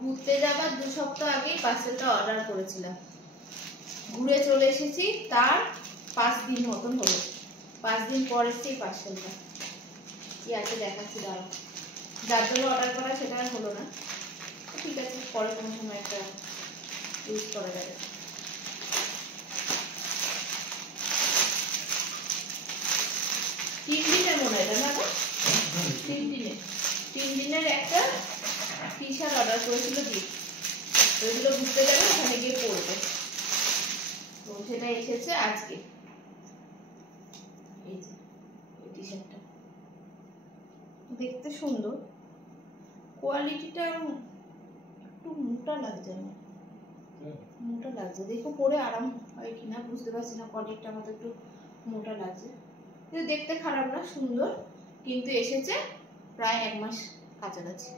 ঘুরতে যাবার 2 সপ্তাহ আগেই পার্সেলটা অর্ডার করেছিলাম, ঘুরে চলে এসেছি তার 5 দিন মতন হলো। 5 দিন পর এসেছে পার্সেলটা। কি আছে দেখাচ্ছি দাঁড়াও। যার জন্য অর্ডার করা সেটা আর হলো না, ঠিক আছে পরে কোনো সময় একটা ইউজ করা যাবে। তিন দিনের মনে হয় না গো, 3 দিনের একটা টি শার্ট অর্ডার করেছিল দি, ওইগুলো ঘুরতে যাবে ওখানে গিয়ে পরবে, তো সেটা এসেছে আজকে। এই যে এই টি শার্টটা দেখতে সুন্দর, কোয়ালিটিটা একটু মোটা লাগছে আমার, মোটা লাগছে, দেখো পরে আরাম হয় কিনা বুঝতে পারছি না, কোয়ালিটিটা আমাদের একটু মোটা লাগছে, কিন্তু দেখতে খারাপ না, সুন্দর। কিন্তু এসেছে প্রায় 1 মাস কাছাকাছি।